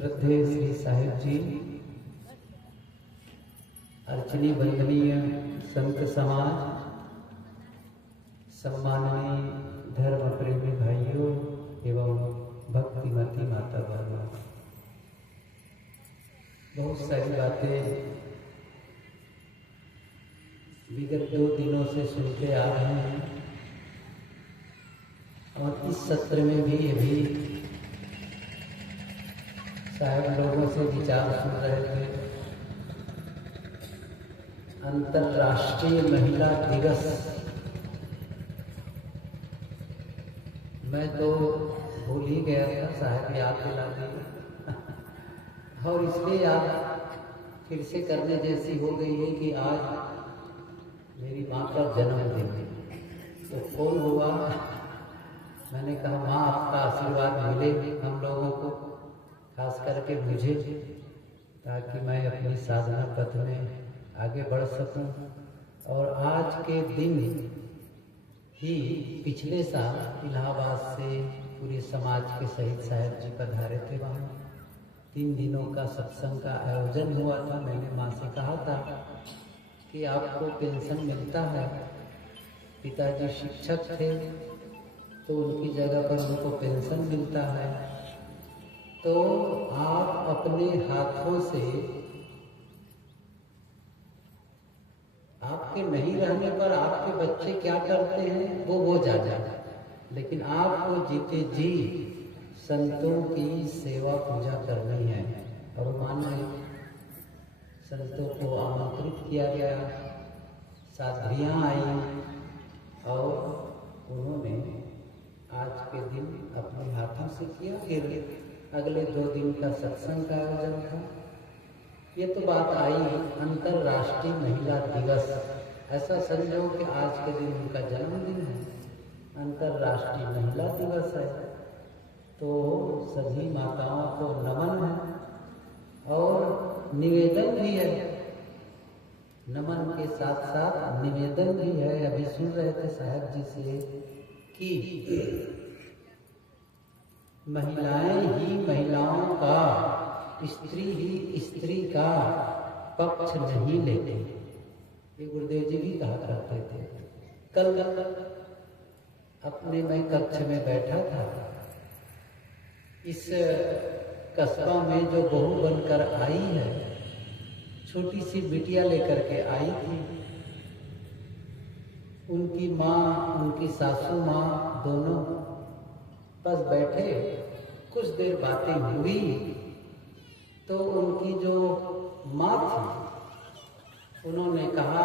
श्रद्धेय श्री साहिब जी, अर्चनी वंदनीय संत समाज, सम्माननीय धर्म प्रेमी भाइयों एवं भक्तिमती माता बहनों, बहुत सारी बातें विगत 2 दिनों से सुनते आ रहे हैं और इस सत्र में भी अभी साहब लोगों से विचार सुन रहे थे। अंतर्राष्ट्रीय महिला दिवस, मैं तो भूल ही गया था, साहब याद दिला दिए और इसलिए याद फिर से करने जैसी हो गई है कि आज मेरी माँ का जन्मदिन है। तो कौन हुआ, मैंने कहा माँ आपका आशीर्वाद मिले हम लोगों को, खास करके मुझे, ताकि मैं अपनी साधना पथ में आगे बढ़ सकूं। और आज के दिन ही पिछले साल इलाहाबाद से पूरे समाज के सहित साहब जी पधारे थे। वहाँ 3 दिनों का सत्संग का आयोजन हुआ था। मैंने माँ से कहा था कि आपको पेंशन मिलता है, पिताजी शिक्षक थे तो उनकी जगह पर उनको पेंशन मिलता है, तो आप अपने हाथों से, आपके नहीं रहने पर आपके बच्चे क्या करते हैं वो जाने, लेकिन आपको जीते जी संतों की सेवा पूजा करनी है। और माने संतों को आमंत्रित किया गया, साध्वियाँ आई और उन्होंने आज के दिन अपने हाथों से किया। फिर अगले 2 दिन का सत्संग का आयोजन था। ये तो बात आई अंतर्राष्ट्रीय महिला दिवस, ऐसा समझो कि आज के दिन उनका जन्मदिन है, अंतर्राष्ट्रीय महिला दिवस है। तो सभी माताओं को नमन है और निवेदन भी है, नमन के साथ साथ निवेदन भी है। अभी सुन रहे थे साहब जी से कि महिलाएं ही महिलाओं का, स्त्री ही स्त्री का पक्ष नहीं लेते, ये गुरुदेव जी भी कहा करते थे। कल अपने मैं कक्ष में बैठा था, इस कस्बा में जो बहू बनकर आई है, छोटी सी बिटिया लेकर के आई थी। उनकी माँ, उनकी सासू माँ दोनों बस बैठे, कुछ देर बातें हुई तो उनकी जो माँ थी उन्होंने कहा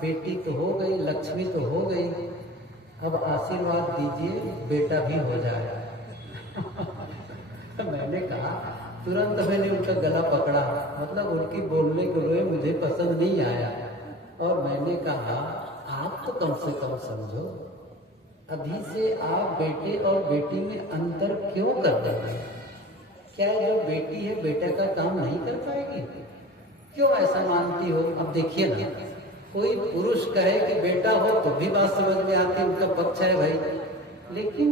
बेटी तो हो गई, लक्ष्मी तो हो गई, अब आशीर्वाद दीजिए बेटा भी हो जाए मैंने कहा, तुरंत मैंने उनका गला पकड़ा, मतलब उनकी बोलने के लिए मुझे पसंद नहीं आया। और मैंने कहा आप तो कम से कम समझो, अभी से आप बेटे और बेटी में अंतर क्यों कर रहे हैं? क्या जो बेटी है बेटा का काम नहीं कर पाएगी? क्यों ऐसा मानती हो? अब देखिए ना, कोई पुरुष कहे कि बेटा हो तो भी बात समझ में आती है, उनका पक्ष है भाई, लेकिन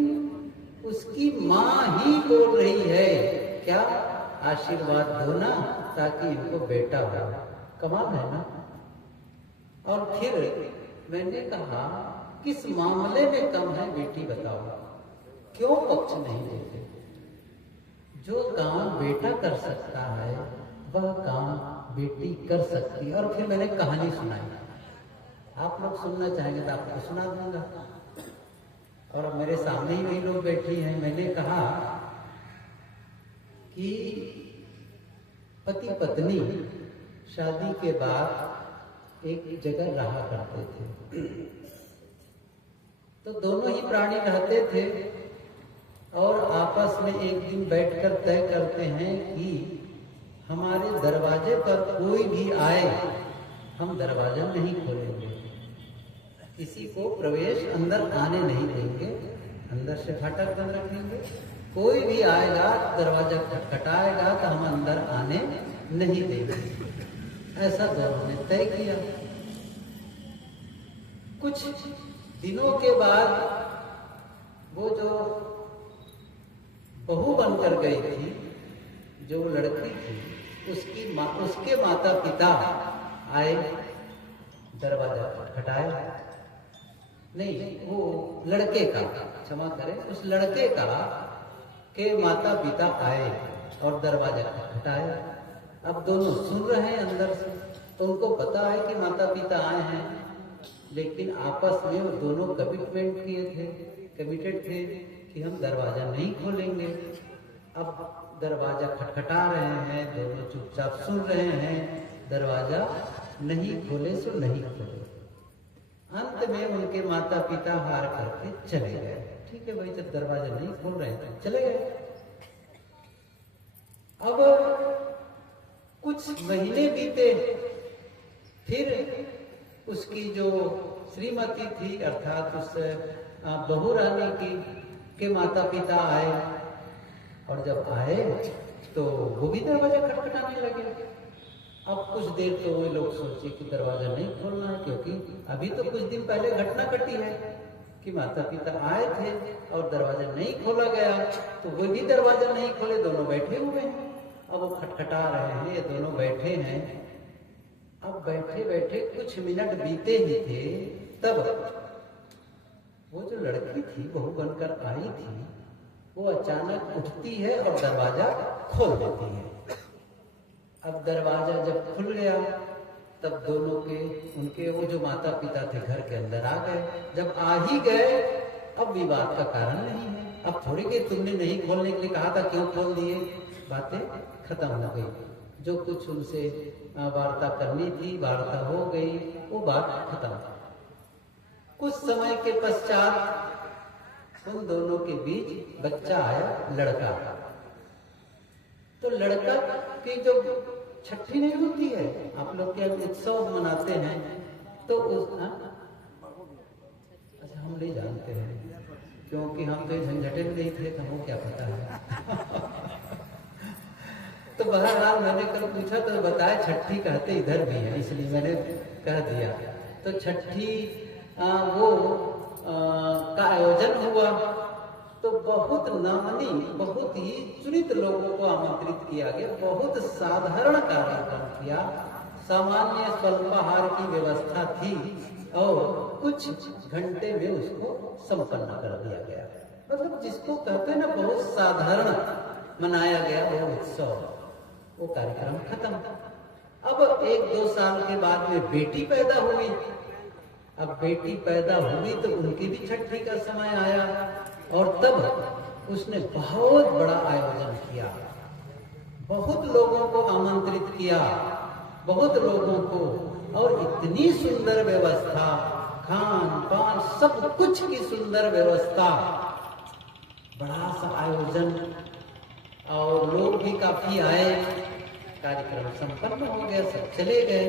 उसकी माँ ही बोल रही है क्या, आशीर्वाद दो ना ताकि इनको बेटा हो। कमाल है ना। और फिर मैंने कहा किस मामले में कम है बेटी बताओ, क्यों पक्ष नहीं लेते? जो काम बेटा कर सकता है वह काम बेटी कर सकती है। और फिर मैंने कहानी सुनाई, आप लोग सुनना चाहेंगे तो आपको सुना दूंगा। और मेरे सामने ही वही लोग बैठी हैं। मैंने कहा कि पति पत्नी शादी के बाद एक जगह रहा करते थे, तो दोनों ही प्राणी रहते थे और आपस में एक दिन बैठकर तय करते हैं कि हमारे दरवाजे पर कोई भी आए हम दरवाजा नहीं खोलेंगे, किसी को प्रवेश अंदर आने नहीं देंगे, अंदर से फाटक बंद रखेंगे। कोई भी आएगा दरवाजा खटखटाएगा तो हम अंदर आने नहीं देंगे। ऐसा दोनों ने तय किया। कुछ दिनों के बाद वो जो बहू बनकर गई थी, जो लड़की थी उसके माता पिता आए, दरवाजा खटखटाया। नहीं, वो लड़के का, क्षमा करें, उस लड़के का के माता पिता आए और दरवाजा खटखटाया। अब दोनों सुन रहे हैं अंदर से, तो उनको पता है कि माता पिता आए हैं, लेकिन आपस में वो दोनों कमिटेड थे कि हम दरवाजा नहीं खोलेंगे। अब दरवाजा खटखटा रहे हैं, दोनों चुपचाप सुन रहे हैं, दरवाजा नहीं खोले सो नहीं खोले। अंत में उनके माता पिता हार करके चले गए। ठीक है भाई, जब दरवाजा नहीं खोल रहे थे चले गए। अब कुछ महीने बीते, फिर उसकी जो श्रीमती थी अर्थात उस बहू रानी के माता पिता आए, और जब आए तो वो भी दरवाजा खटखटाने लगे। अब कुछ देर तो वो लोग सोचे कि दरवाजा नहीं खोलना है, क्योंकि अभी तो कुछ दिन पहले घटना घटी है कि माता पिता आए थे और दरवाजा नहीं खोला गया, तो वो भी दरवाजा नहीं खोले, दोनों बैठे हुए हैं। अब वो खटखटा रहे हैं, ये दोनों बैठे हैं। अब बैठे बैठे कुछ मिनट बीते ही थे, तब वो जो लड़की थी, बहू बनकर आई थी, वो अचानक उठती है और दरवाजा खोल देती है। अब दरवाजा जब खुल गया, तब दोनों के उनके वो जो माता पिता थे घर के अंदर आ गए। जब आ ही गए, अब विवाद का कारण नहीं है। अब थोड़ी कि तुमने नहीं खोलने के लिए कहा था, क्यों खोल दिए, बातें खत्म हो गई। जो कुछ उनसे वार्ता करनी थी, वार्ता हो गई, वो बात खत्म। कुछ समय के पश्चात उन दोनों के बीच बच्चा आया, लड़का। तो लड़का की जो छठी नहीं होती है, आप लोग के उत्सव मनाते हैं, तो उस अच्छा हम नहीं जानते हैं, क्योंकि हम तो झंझटे में नहीं थे, तो हमको क्या पता है। तो बहरहाल मैंने कल पूछा तो बताया छठी कहते इधर भी है, इसलिए मैंने कह दिया। तो छठी का आयोजन हुआ, तो बहुत नामनी, बहुत ही चुनित लोगों को आमंत्रित किया गया। बहुत साधारण कार्यक्रम किया, सामान्य स्वल्पाहार की व्यवस्था थी और कुछ घंटे में उसको संपन्न कर दिया गया। मतलब जिसको कहते हैं ना, बहुत साधारण मनाया गया वो उत्सव, वो कार्यक्रम खत्म। अब 1-2 साल के बाद में बेटी पैदा हुई। अब बेटी पैदा हुई तो उनकी भी छठी का समय आया, और तब उसने बहुत बड़ा आयोजन किया, बहुत लोगों को आमंत्रित किया, बहुत लोगों को, और इतनी सुंदर व्यवस्था, खान पान सब कुछ की सुंदर व्यवस्था, बड़ा सा आयोजन, और लोग भी काफी आए। कार्यक्रम संपन्न हो गया, सब चले गए।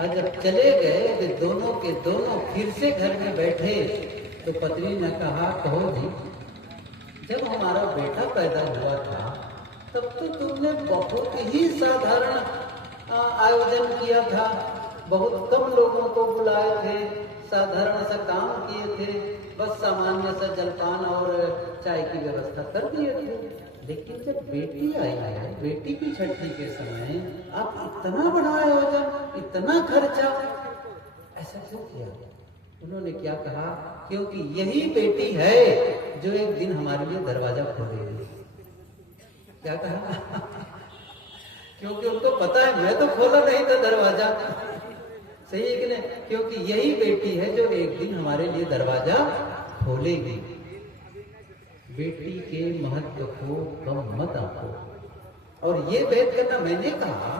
और जब चले गए तो दोनों के दोनों फिर से घर में बैठे, तो पत्नी ने कहा, कहो जी, जब हमारा बेटा पैदा हुआ था तब तो तुमने बहुत ही साधारण आयोजन किया था, बहुत कम लोगों को बुलाए थे, साधारण सा काम किए थे, बस सामान्य सा जलपान और चाय की व्यवस्था कर दिए थे। लेकिन जब बेटी आई है, बेटी की छठी के समय आप इतना बड़ा आयोजन, इतना खर्चा, ऐसा क्यों किया? उन्होंने क्या कहा, क्योंकि यही बेटी है जो एक दिन हमारे लिए दरवाजा खोलेगी। क्या कहा? क्योंकि उनको पता है मैं तो खोला नहीं था दरवाजा, सही है कि नहीं? क्योंकि यही बेटी है जो एक दिन हमारे लिए दरवाजा खोलेगी। बेटी के महत्व को कम मत आंको। और ये भेद करना, मैंने कहा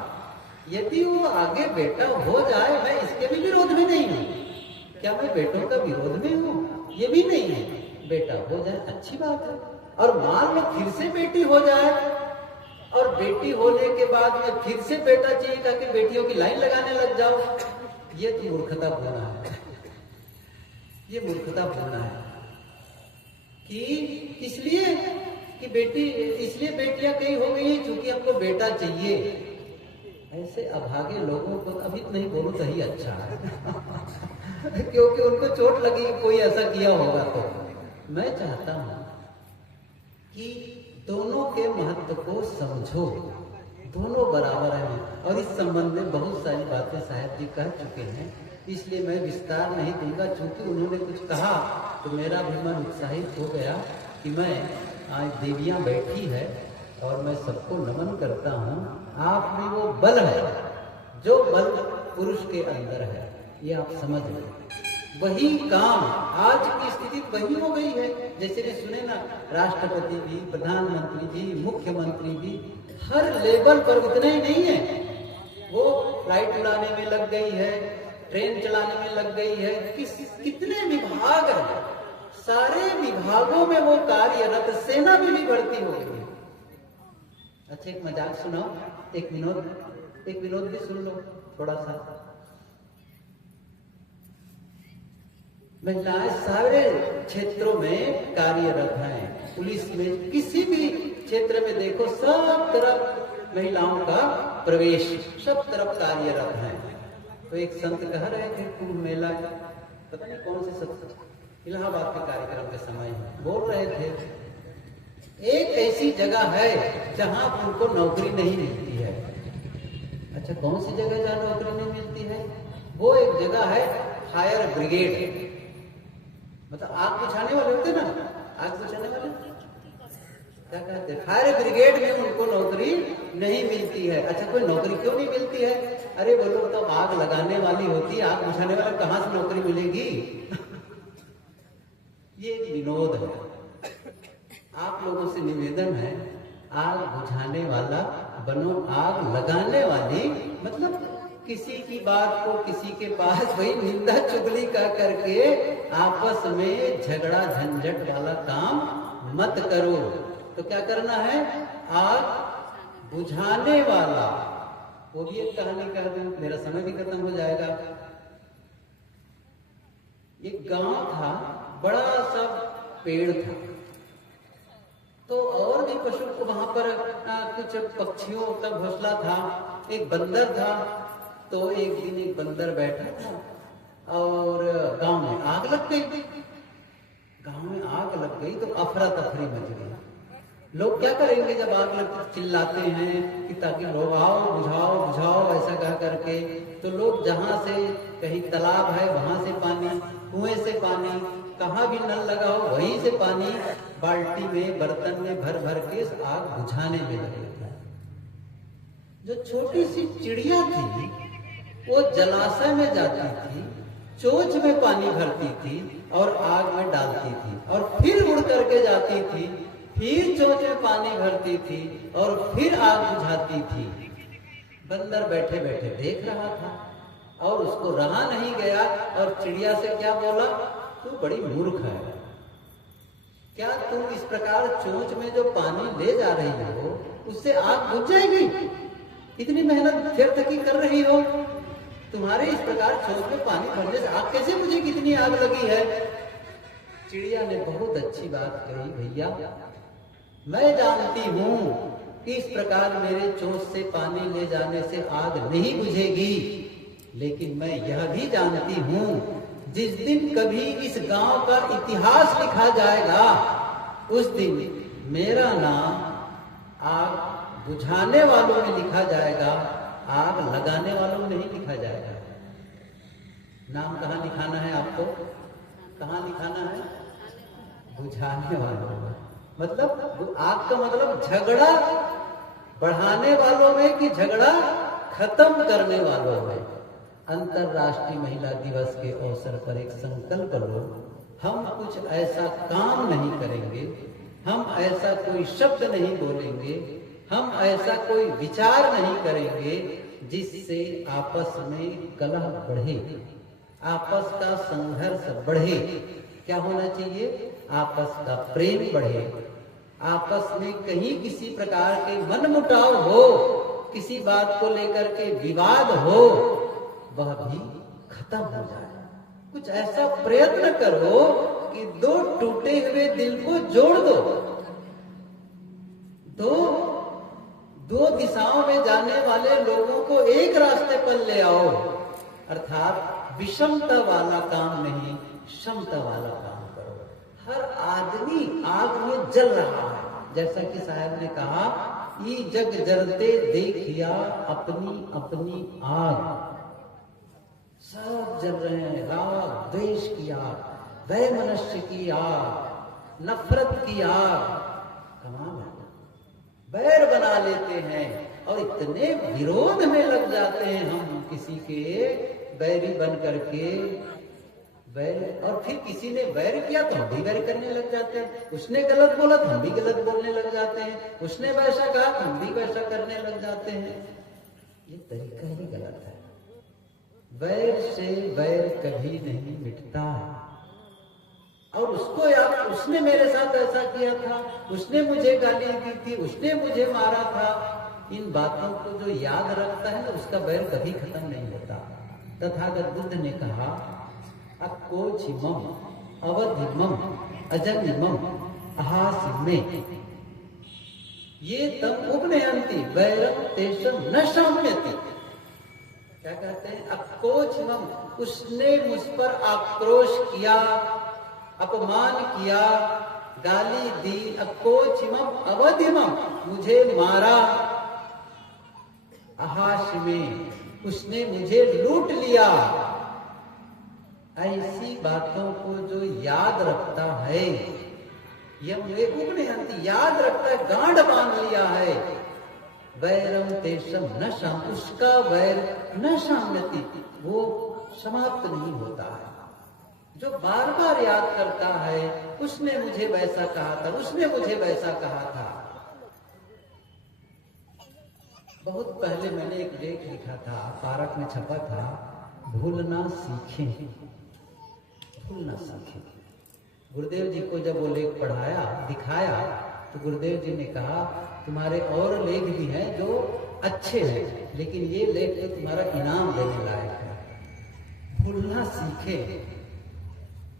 यदि वो आगे बेटा हो जाए, मैं इसके भी विरोध में नहीं हूँ। क्या मैं बेटों का विरोध में हूँ? ये भी नहीं है। बेटा हो जाए अच्छी बात है, और मान लो फिर से बेटी हो जाए, और बेटी होने के बाद में फिर से बेटा चाहिए ताकि बेटियों की लाइन लगाने लग जाओ, ये तो मूर्खता बोलना है। ये मूर्खता बोलना है कि इसलिए कि बेटी, इसलिए बेटियां कई हो गई है क्योंकि हमको बेटा चाहिए। ऐसे अभागे लोगों को अभी नहीं बोलूं तो ही अच्छा है। क्योंकि उनको चोट लगी, कोई ऐसा किया होगा तो। मैं चाहता हूं कि दोनों के महत्व को समझो, दोनों बराबर हैं। और इस संबंध में बहुत सारी बातें साहब जी कह चुके हैं, इसलिए मैं विस्तार नहीं दूंगा। चूंकि उन्होंने कुछ कहा तो मेरा भी मन उत्साहित हो गया कि मैं आज देवियां बैठी है और मैं सबको नमन करता हूँ। आप में वो बल है जो बल पुरुष के अंदर है, ये आप समझ लें। वही काम आज की स्थिति वही हो गई है। जैसे कि सुने ना, राष्ट्रपति भी, प्रधानमंत्री जी, मुख्यमंत्री भी हर लेवल पर उतने ही नहीं है। वो फ्लाइट उड़ाने में लग गई है, ट्रेन चलाने में लग गई है, कितने विभाग हैं, सारे विभागों में वो कार्यरत, सेना में भी भर्ती हो गई। अच्छा एक मजाक सुनाओ, एक विनोद भी सुन लो थोड़ा सा। महिलाएं सारे क्षेत्रों में कार्यरत हैं, पुलिस में, किसी भी क्षेत्र में देखो सब तरफ महिलाओं का प्रवेश, सब तरफ कार्यरत हैं। तो एक संत कह रहे थे कुंभ मेला, पता नहीं कौन से संत, इलाहाबाद के कार्यक्रम के समय बोल रहे थे, एक ऐसी जगह है जहां उनको नौकरी नहीं मिलती है। अच्छा कौन सी जगह जहां नौकरी नहीं मिलती है? वो एक जगह है फायर ब्रिगेड, मतलब आग बुझाने वाले होते ना, आग बुझाने वाले क्या कहते हैं, फायर ब्रिगेड में उनको नौकरी नहीं मिलती है। अच्छा कोई नौकरी क्यों नहीं मिलती है? अरे वो लोग तो आग लगाने वाली होती है, आग बुझाने वाला कहां से नौकरी मिलेगी? ये विनोद है। आप लोगों से निवेदन है, आग बुझाने वाला बनो, आग लगाने वाली मतलब किसी की बात को किसी के पास वही निंदा चुगली का करके आपस में झगड़ा झंझट वाला काम मत करो। तो क्या करना है? आग बुझाने वाला। वो भी एक कहानी कह दूं, मेरा समय भी खत्म हो जाएगा। एक गांव था, बड़ा सा पेड़ था, तो और भी पशु को वहां पर कुछ पक्षियों का घोंसला था। एक बंदर था, तो एक दिन एक बंदर बैठा था और गांव में आग लग गई। गांव में आग लग गई तो अफरा तफरी मच गई। लोग क्या करेंगे जब आग लगती, चिल्लाते हैं कि ताकि लोग आओ बुझाओ बुझाओ ऐसा कह करके। तो लोग जहां से, कहीं तालाब है वहां से पानी, कुएं से पानी, कहाँ भी नल लगा हो वहीं से पानी बाल्टी में बर्तन में भर भर के आग बुझाने में लगे थे। जो छोटी सी चिड़िया थी वो जलाशय में जाती थी, चोंच में पानी भरती थी और आग में डालती थी, और फिर उड़ करके जाती थी, फिर चोंच में पानी भरती थी और फिर आग बुझाती थी। बंदर बैठे बैठे देख रहा था और उसको रहा नहीं गया और चिड़िया से क्या बोला, तू बड़ी मूर्ख है, क्या तुम इस प्रकार चोंच में जो पानी ले जा रही हो उससे आग बुझ जाएगी? इतनी मेहनत फिर तक ही कर रही हो, तुम्हारे इस प्रकार चोंच में पानी भरने से आग कैसे बुझेगी? कितनी आग लगी है। चिड़िया ने बहुत अच्छी बात कही, भैया मैं जानती हूं कि इस प्रकार मेरे चोंच से पानी ले जाने से आग नहीं बुझेगी, लेकिन मैं यह भी जानती हूं जिस दिन कभी इस गांव का इतिहास लिखा जाएगा उस दिन मेरा नाम आग बुझाने वालों में लिखा जाएगा, आग लगाने वालों में नहीं लिखा जाएगा। नाम कहाँ लिखाना है आपको? कहाँ लिखाना है? बुझाने वालों में। मतलब आग का मतलब झगड़ा बढ़ाने वालों में कि झगड़ा खत्म करने वालों में। अंतर्राष्ट्रीय महिला दिवस के अवसर पर एक संकल्प लो, हम कुछ ऐसा काम नहीं करेंगे, हम ऐसा कोई शब्द नहीं बोलेंगे, हम ऐसा कोई विचार नहीं करेंगे जिससे आपस में कलह बढ़े, आपस का संघर्ष बढ़े। क्या होना चाहिए? आपस का प्रेम बढ़े, आपस में कहीं किसी प्रकार के मनमुटाव हो, किसी बात को लेकर के विवाद हो, वह भी खत्म हो जाए। कुछ ऐसा प्रयत्न करो कि दो टूटे हुए दिल को जोड़ दो, दो दिशाओं में जाने वाले लोगों को एक रास्ते पर ले आओ। अर्थात विषमता वाला काम नहीं, समता वाला काम करो। हर आदमी आग में जल रहा है, जैसा कि साहब ने कहा, ई जग जरते देखिया अपनी अपनी आग। सब जल रहे हैं, राग द्वेष की आग, वैमनस्य की आग, नफरत की आग। कमाल है, बैर बना लेते हैं और इतने विरोध में लग जाते हैं हम किसी के बैरी बन करके। बैर, और फिर किसी ने बैर किया तो हम भी बैर करने लग जाते हैं। उसने गलत बोला तो हम भी गलत बोलने लग जाते हैं। उसने वैसा कहा तो हम भी वैसा करने लग जाते हैं। ये तरीका ही गलत है। बैर से बैर कभी नहीं मिटता। और उसको याद, उसने मेरे साथ ऐसा किया था, उसने मुझे गाली दी थी, उसने मुझे मारा था। इन बातों को जो याद रखता है ना, उसका बैर कभी खत्म नहीं होता। तथागत बुद्ध ने कहा, अकोचिमम अवधिमम अजन्मम अहासिमे ये तम उपनयंती वैरम तेषम न शाम्यति। क्या कहते हैं? अकोचिमम, उसने मुझ पर आक्रोश किया, अपमान किया, गाली दी। अकोचिमम अवधिमम, मुझे मारा। अहासिमे, उसने मुझे लूट लिया। ऐसी बातों को जो याद रखता है, यह उपनयंती, याद रखता है, गांठ बांध लिया है। वैरम तेषम न शाम, उसका वैर न शाम्यति, वो समाप्त नहीं होता है। जो बार बार याद करता है, उसने मुझे वैसा कहा था, उसने मुझे वैसा कहा था। बहुत पहले मैंने एक लेख लिखा था, पारक में छपा था, भूलना सीखें, भूलना सीखें। गुरुदेव जी को जब वो लेख पढ़ाया, दिखाया, तो गुरुदेव जी ने कहा, तुम्हारे और लेख भी हैं जो अच्छे हैं, लेकिन ये लेख तो तुम्हारा इनाम देने लायक है। भूलना सीखे।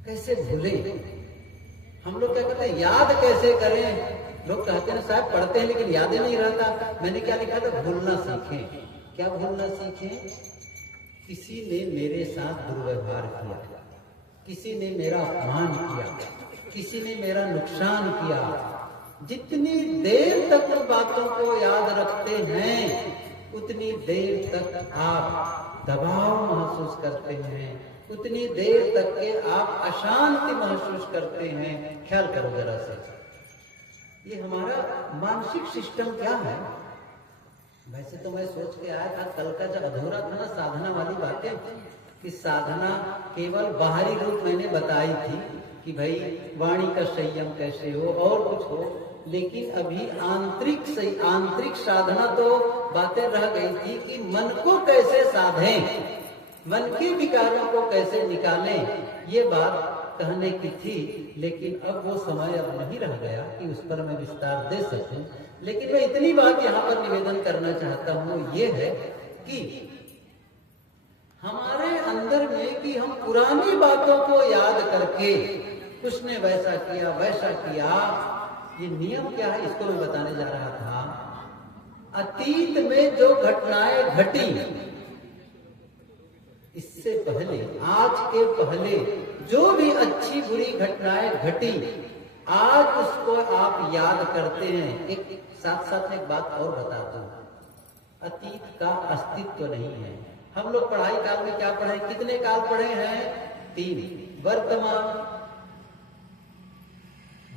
कैसे भूले? हम लोग क्या करते हैं, याद कैसे करें? लोग कहते हैं साहब पढ़ते हैं लेकिन याद ही नहीं रहता। मैंने क्या लिखा था? भूलना सीखें। क्या भूलना सीखें? किसी ने मेरे साथ दुर्व्यवहार किया, किसी ने मेरा अपमान किया, किसी ने मेरा नुकसान किया। जितनी देर तक बातों को याद रखते हैं, उतनी देर तक आप दबाव महसूस करते हैं, उतनी देर तक के आप अशांति महसूस करते हैं। ख्याल करो जरा से, ये हमारा मानसिक सिस्टम क्या है? वैसे तो मैं सोच के आया था, कल का जब अधूरा था ना साधना वाली बातें, कि साधना केवल बाहरी रूप मैंने बताई थी कि भाई वाणी का संयम कैसे हो और कुछ हो, लेकिन अभी आंतरिक साधना तो बातें रह गई थी कि मन को कैसे साधें, मन के विकारों को कैसे निकालें, ये बात कहने की थी। लेकिन अब वो समय अब नहीं रह गया कि उस पर मैं विस्तार दे सकूं। लेकिन मैं इतनी बात यहाँ पर निवेदन करना चाहता हूँ, ये है कि हमारे अंदर में कि हम पुरानी बातों को याद करके उसने वैसा किया वैसा किया, ये नियम क्या है इसको मैं बताने जा रहा था। अतीत में जो घटनाएं घटी, इससे पहले, आज के पहले जो भी अच्छी बुरी घटनाएं घटी, आज उसको आप याद करते हैं। एक साथ में एक बात और बता दूं, अतीत का अस्तित्व नहीं है। हम लोग पढ़ाई काल में क्या पढ़े, कितने काल पढ़े हैं? 3, वर्तमान,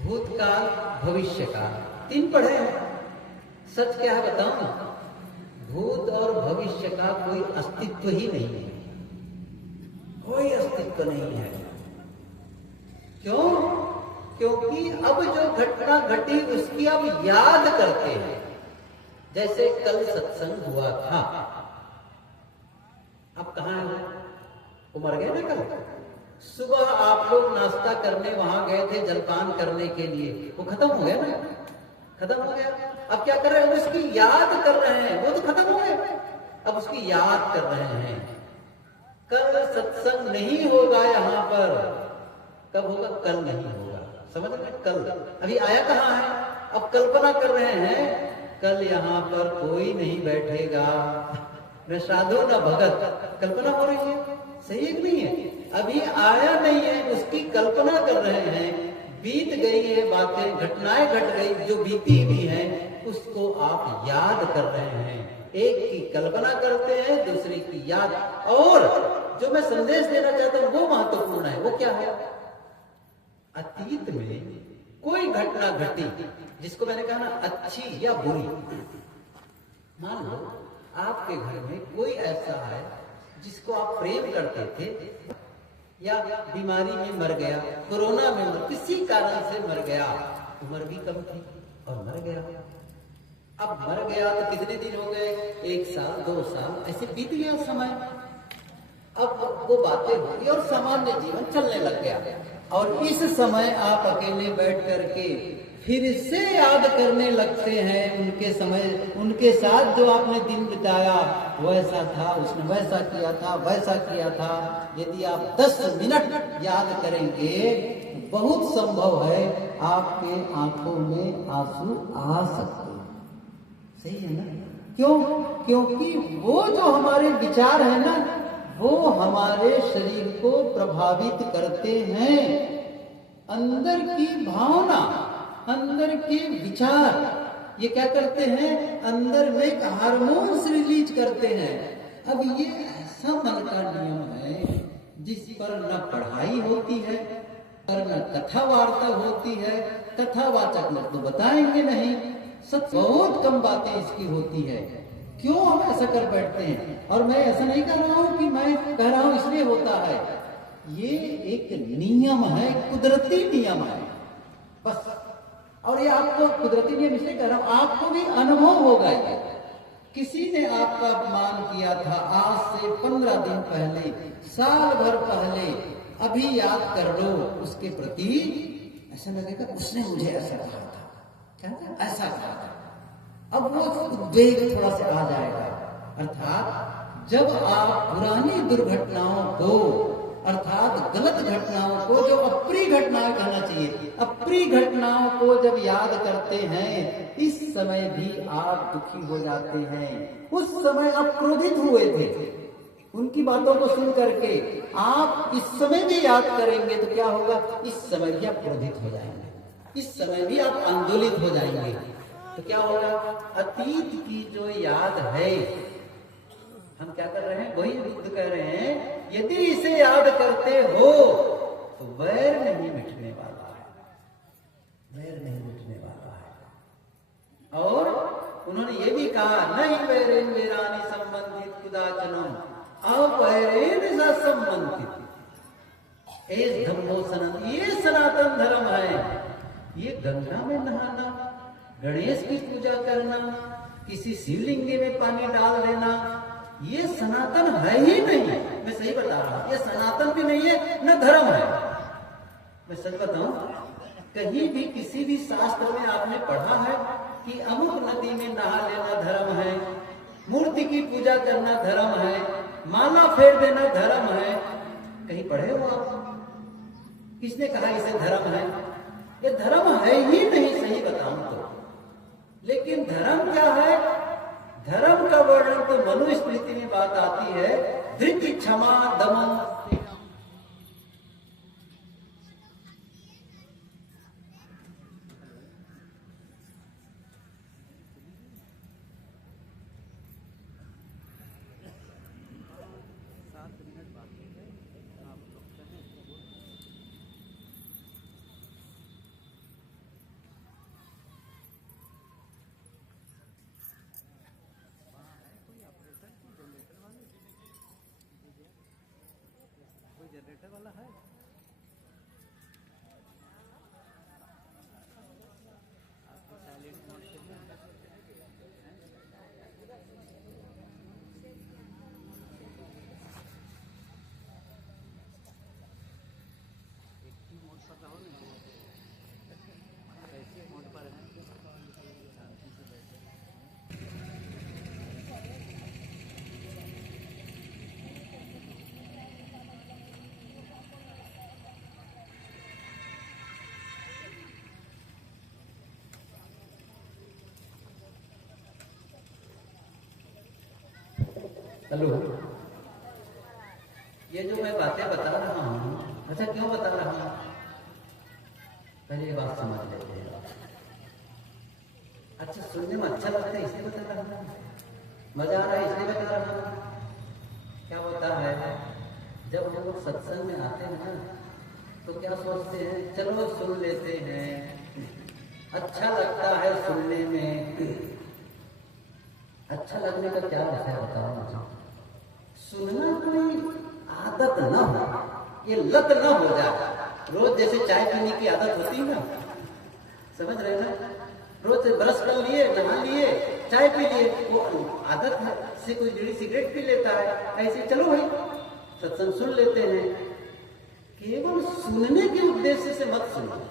भूतकाल, भविष्यकाल, 3 पढ़े हैं। सच क्या है बताऊं, भूत और भविष्य का कोई अस्तित्व ही नहीं है, कोई अस्तित्व नहीं है। क्यों? क्योंकि अब जो घटना घटी उसकी अब याद करते हैं। जैसे कल सत्संग हुआ था, अब कहां है वो? मर गए ना कल। सुबह आप लोग नाश्ता करने वहां गए थे, जलपान करने के लिए, वो खत्म हो गया ना, खत्म हो गया। अब क्या कर रहे हैं? उसकी याद कर रहे हैं। वो तो खत्म हो गए, अब उसकी याद कर रहे हैं। कल सत्संग नहीं होगा यहाँ पर, कब होगा? कल नहीं होगा। समझ रहे? कल अभी आया कहाँ है? अब कल्पना कर रहे हैं कल यहाँ पर कोई नहीं बैठेगा, न साधु न भगत। कल्पना हो रही है, सही है कि नहीं है? अभी आया नहीं है, उसकी कल्पना कर रहे हैं। बीत गई है बातें, घटनाएं घट गई, जो बीती हुई हैं उसको आप याद कर रहे हैं। एक की कल्पना करते हैं, दूसरी की याद। और जो मैं संदेश देना चाहता हूं वो महत्वपूर्ण है। वो क्या है? अतीत में कोई घटना घटी जिसको मैंने कहा ना अच्छी या बुरी। मान लो आपके घर में कोई ऐसा है जिसको आप प्रेम करते थे, या बीमारी में मर गया, कोरोना में किसी कारण से मर गया, उम्र भी कम थी और मर गया। अब मर गया तो कितने दिन हो गए? 1 साल 2 साल ऐसे बीत गया समय। अब वो बातें होगी और सामान्य जीवन चलने लग गया। और इस समय आप अकेले बैठ करके फिर से याद करने लगते हैं उनके समय, उनके साथ जो आपने दिन बिताया, वैसा था, उसने वैसा किया था, वैसा किया था। यदि आप 10 मिनट याद करेंगे, बहुत संभव है आपके आंखों में आंसू आ सकते हैं। सही है ना? क्यों? क्योंकि वो जो हमारे विचार है ना, वो हमारे शरीर को प्रभावित करते हैं। अंदर की भावना, अंदर के विचार, ये क्या करते हैं? अंदर में एक हार्मोन्स रिलीज करते हैं। अब ये ऐसा मन का नियम है जिस पर न पढ़ाई होती है और न कथा वार्ता होती है। कथावाचक लोग तो बताएंगे नहीं, सच बहुत कम बातें इसकी होती है। क्यों हम ऐसा कर बैठते हैं? और मैं ऐसा नहीं कर रहा हूं कि मैं कह रहा हूं इसलिए होता है। ये एक नियम है, कुदरती नियम है बस। और ये आपको कुदरती नियम इसलिए कह रहा हूं, आपको भी अनुभव होगा। किसी ने आपका अपमान किया था आज से 15 दिन पहले, साल भर पहले, अभी याद कर लो उसके प्रति, ऐसा लगेगा उसने मुझे ऐसा कहा था, क्या ऐसा कहा था। अब वो उद्वेग थोड़ा सा आ जाएगा। अर्थात जब आप पुरानी दुर्घटनाओं को, अर्थात गलत घटनाओं को, जो अप्रिय घटनाएं कहना चाहिए, अप्रिय घटनाओं को जब याद करते हैं, इस समय भी आप दुखी हो जाते हैं। उस समय आप क्रोधित हुए थे, उनकी बातों को सुन करके आप इस समय भी याद करेंगे तो क्या होगा? इस समय भी आप क्रोधित हो जाएंगे, इस समय भी आप आंदोलित हो जाएंगे। तो क्या होगा? अतीत की जो याद है, हम क्या कर रहे हैं? वही बुद्ध कह रहे हैं, यदि इसे याद करते हो तो वैर नहीं मिटने वाला है, वैर नहीं मिटने वाला है। और उन्होंने ये भी कहा, नहीं वैरेन वैरानी संबंधित कुदाचनम अपैरेन सा संबंधित एस धम्मो सनातन। ये सनातन धर्म है। ये गंगा में नहाना, गणेश की पूजा करना, किसी शिवलिंग में पानी डाल देना, ये सनातन है ही नहीं। मैं सही बता रहा हूं, ये सनातन भी नहीं है, न धर्म है। मैं सच बताऊं, कहीं भी किसी भी शास्त्र में आपने पढ़ा है कि अमुक नदी में नहा लेना धर्म है, मूर्ति की पूजा करना धर्म है, माला फेर देना धर्म है? कहीं पढ़े हो आप? किसने कहा इसे धर्म है? ये धर्म है ही नहीं, सही बताऊं तो। लेकिन धर्म क्या है? धर्म का वर्णन तो मनुस्मृति में बात आती है, धृति क्षमा दमन। जनरेटर वाला है? आपको साइलेंट मोड से एक्टिव मोड पर रहो ना, कैसे मोड पर है? शांति से बैठे। हेलो, ये जो मैं बातें बता रहा हूँ, अच्छा क्यों बता रहा हूँ? पहले ये बात समझ लेते हैं। अच्छा, सुनने में अच्छा लगता है इसलिए बता रहा हूँ, मजा आ रहा है इसलिए बता रहा हूँ। क्या होता है जब हम लोग सत्संग में आते हैं ना, तो क्या सोचते हैं, चलो सुन लेते हैं, अच्छा लगता है सुनने में। अच्छा लगने का क्या अर्थ है बताओ मुझे। सुनना कोई आदत न हो, ये लत न हो जाए। रोज जैसे चाय पीने की आदत होती है ना, समझ रहे ना, रोज ब्रश कर लिए, नहा लिए, चाय पी लिए, वो आदत है। से कोई बीड़ी सिगरेट पी लेता है, ऐसे चलो भाई सत्संग सुन लेते हैं। केवल सुनने के उद्देश्य से मत सुनो।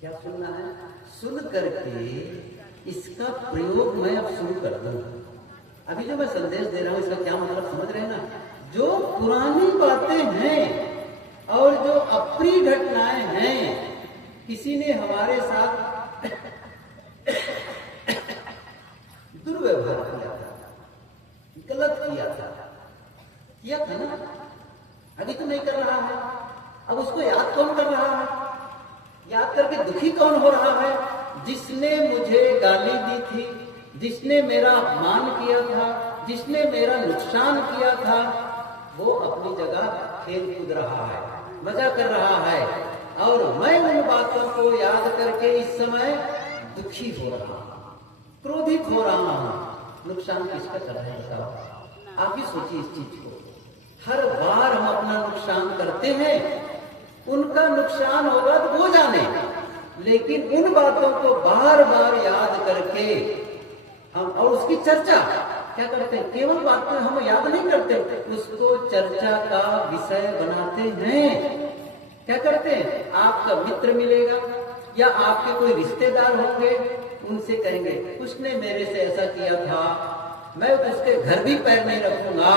क्या सुनना है? सुन करके इसका प्रयोग मैं अब शुरू कर दूं। अभी जो मैं संदेश दे रहा हूं इसका क्या मतलब समझ रहे हैं ना। जो पुरानी बातें हैं और जो अप्रिय घटनाएं हैं, किसी ने हमारे साथ दुर्व्यवहार किया था, गलत किया था ना, अभी तो नहीं कर रहा है, अब उसको याद कौन कर रहा है? याद करके दुखी कौन हो रहा है? जिसने मुझे गाली दी थी, जिसने मेरा अपमान किया था, जिसने मेरा नुकसान किया था, वो अपनी जगह खेल कूद रहा है, मजा कर रहा है, और मैं उन बातों को याद करके इस समय दुखी हो रहा हूं, क्रोधित हो रहा हूं। नुकसान किसका कर रहे हैं बताओ? आप ही सोचिए इस चीज को। हर बार हम अपना नुकसान करते हैं, उनका नुकसान होगा तो वो जाने, लेकिन उन बातों को बार बार याद करके हम और उसकी चर्चा क्या करते हैं? केवल बात में हम याद नहीं करते, उसको चर्चा का विषय बनाते हैं। क्या करते हैं? आपका मित्र मिलेगा या आपके कोई रिश्तेदार होंगे, उनसे कहेंगे उसने मेरे से ऐसा किया था, मैं उसके घर भी पैर नहीं रखूंगा,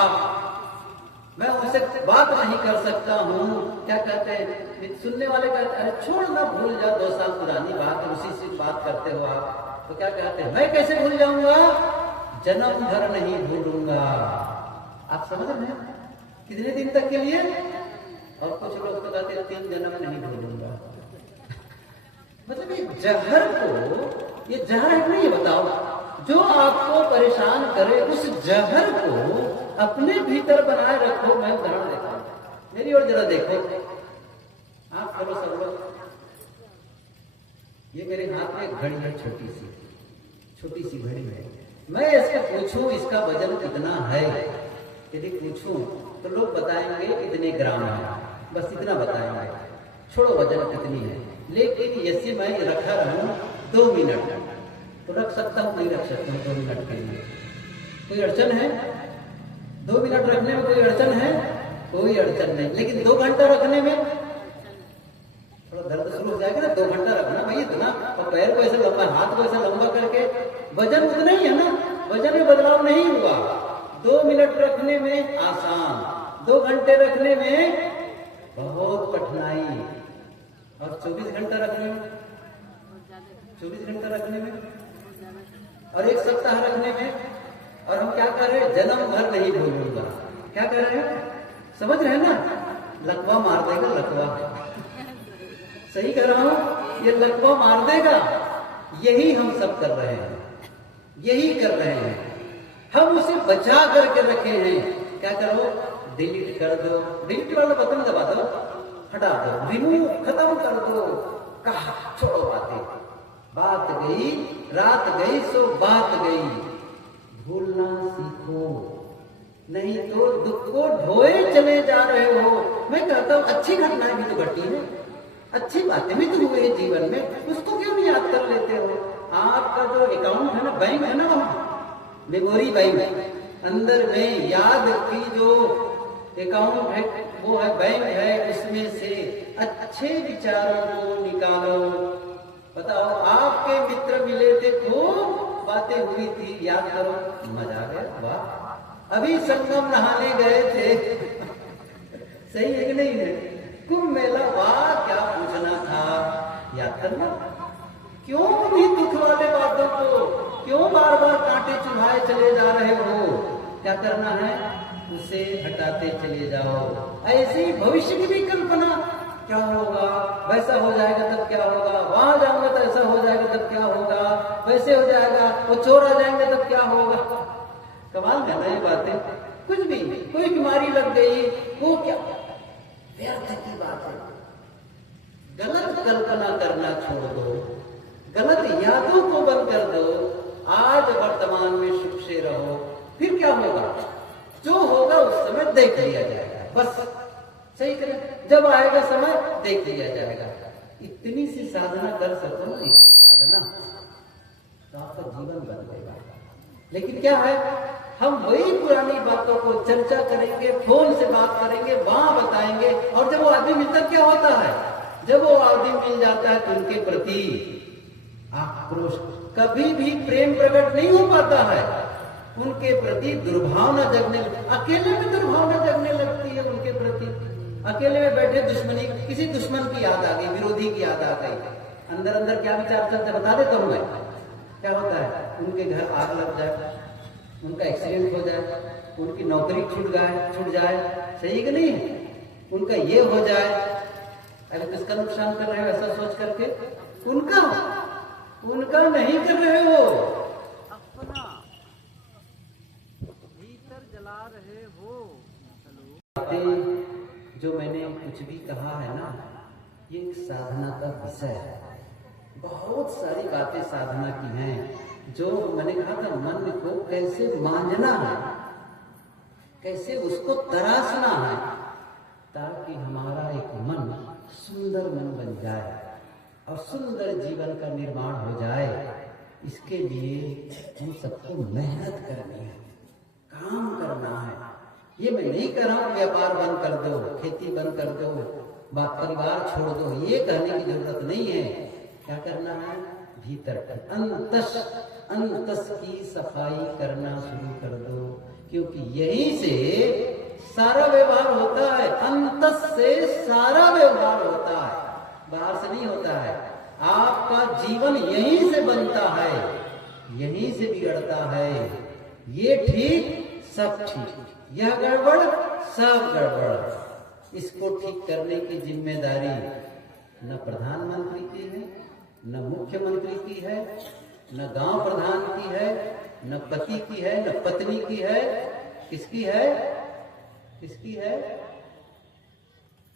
मैं उनसे बात नहीं कर सकता हूँ। क्या कहते हैं? सुनने वाले कहते हैं अरे छोड़ ना, भूल जाओ, 2 साल पुरानी बात, उसी से बात करते हो आप। तो क्या कहते हैं? मैं कैसे भूल जाऊंगा, जन्म भर नहीं भूलूंगा। आप समझ रहे हैं? कितने दिन तक के लिए? और कुछ लोग तो कहते हैं 3 जन्म नहीं भूलूंगा। मतलब ये जहर को, ये जहर नहीं, बताओ, जो आपको परेशान करे उस जहर को अपने भीतर बनाए रखो। मैं उदाहरण देता हूं, मेरी ओर जरा देखो, आप करो सब लोग। ये मेरे हाथ में घड़ी है, छोटी सी घड़ी है। मैं इससे पूछूं इसका वजन कितना है, यदि पूछूं तो लोग बताएंगे इतने ग्राम है, बस इतना बताएंगे, छोड़ो वजन कितनी है। लेकिन यदि मैं रखा रहूं 2 मिनट, तो रख सकता हूं, नहीं रख सकता हूं 2 मिनट के लिए? कोई अड़चन है? 2 मिनट रखने में कोई अड़चन है? कोई अड़चन नहीं। लेकिन 2 घंटा रखने में थोड़ा दर्द शुरू हो जाएगा ना। 2 घंटा रखना भाई इतना, और पैर को ऐसे लंबा, हाथ को ऐसे लंबा करके, वजन उतना ही है ना, वजन में बदलाव नहीं हुआ। 2 मिनट रखने में आसान, 2 घंटे रखने में बहुत कठिनाई, और 24 घंटा रखने में, 24 घंटा रखने में, और 1 सप्ताह रखने में, और हम क्या कर रहे हैं? जन्म भर नहीं भूलूंगा। क्या कर रहे हैं? समझ रहे हैं ना? लकवा मार देगा, लकवा, सही कर रहा हूं, ये लकवा मार देगा। यही हम सब कर रहे हैं, यही कर रहे हैं। हम उसे बचा करके रखे हैं। क्या करो? डिलीट कर दो, डिलीट वाला बटन दबा दो, हटा दो, रिमूव, खत्म कर दो, कहा छोड़ो बातें, बात गई, रात गई सो बात गई। भूलना सीखो, नहीं तो दुख को ढोए चले जा रहे हो। मैं कहता हूं अच्छी घटनाएं भी तो घटी है, अच्छी बातें भी तो हुई है जीवन में, उसको क्यों नहीं याद कर लेते हो? आपका जो अकाउंट है ना, बैंक है ना, वहां मेमोरी बैंक, अंदर में याद की जो अकाउंट है वो है, बैंक है, उसमें से अच्छे विचारों को निकालो। बताओ, आपके मित्र मिले थे, खूब बातें हुई थी, याद करो, मजा आ गया, वाह। अभी संगम नहाने गए थे, सही है कि नहीं है? कुंभ मेला, वाह क्या पूछना था, याद करना। क्यों भी दुख वाले बातों को क्यों बार बार कांटे चुभाए चले जा रहे हो? क्या करना है? उसे हटाते चले जाओ। ऐसे ही भविष्य की भी कल्पना, क्या होगा, वैसा हो जाएगा तब क्या होगा, वहां जाऊंगा तो ऐसा हो जाएगा तब क्या होगा, वैसे हो जाएगा, वो चोर आ जाएंगे तब क्या होगा। कमाल है ना ये बातें। कुछ भी, कोई बीमारी लग गई, वो क्या, व्यर्थ की बात है। गलत कल्पना करना छोड़ दो, गलत यादों को बंद कर दो, आज वर्तमान में सुख से रहो, फिर क्या होगा, जो होगा उस समय देख लिया जाएगा। बस सही करें, जब आएगा समय देख लिया जाएगा। इतनी सी साधना कर सको ना, इतनी साधना, तो आपका जीवन बन जाएगा। लेकिन क्या है, हम वही पुरानी बातों को चर्चा करेंगे, फोन से बात करेंगे, वहां बताएंगे, और जब वो आदमी मिलता क्या होता है, जब वो आदमी मिल जाता है तो उनके प्रति आक्रोश, कभी भी प्रेम प्रकट नहीं हो पाता है, उनके प्रति दुर्भावना जगने, अकेले में दुर्भावना जगने लगती है उनके प्रति। अकेले में बैठे दुश्मनी, किसी दुश्मन की याद आ गई, विरोधी की याद आ गई, अंदर अंदर क्या विचार चलते बता देता हूं मैं। क्या होता है, उनके घर आग लग जाए, उनका एक्सीडेंट हो जाए, उनकी नौकरी छूट जाए, सही कि नहीं, उनका ये हो जाए, अरे किसका नुकसान कर रहे हो ऐसा सोच करके, उनका नहीं कर रहे हो, अपना भीतर जला रहे हो। बातें जो मैंने कुछ भी कहा है ना, ये एक साधना का विषय है। बहुत सारी बातें साधना की हैं, जो मैंने कहा था, मन को कैसे मांझना है, कैसे उसको तराशना है, ताकि हमारा एक मन सुंदर मन बन जाए और सुंदर जीवन का निर्माण हो जाए। इसके लिए हम सबको मेहनत करनी है, काम करना है। ये मैं नहीं कह रहा हूं व्यापार बंद कर दो, खेती बंद कर दो, परिवार छोड़ दो, ये कहने की जरूरत नहीं है। क्या करना है, भीतर अंतस की सफाई करना शुरू कर दो, क्योंकि यहीं से सारा व्यवहार होता है, अंतस से सारा व्यवहार होता है, बाहर से नहीं होता है। आपका जीवन यहीं से बनता है, यहीं से बिगड़ता है। ये ठीक सब ठीक, यह गड़बड़ सब गड़बड़। इसको ठीक करने की जिम्मेदारी न प्रधानमंत्री की है, न मुख्यमंत्री की है, न गांव प्रधान की है, न पति की है, न पत्नी की है, किसकी है, किसकी है,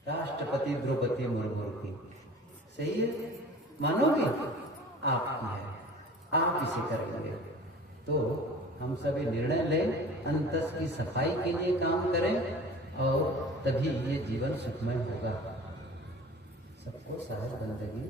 राष्ट्रपति द्रौपदी मुर्मू की। सही है, मानोगे, आपकी है, आप इसे करेंगे। तो हम सभी निर्णय लें, अंतस की सफाई के लिए काम करें, और तभी ये जीवन सुखमय होगा। सबको साहब बंदगी।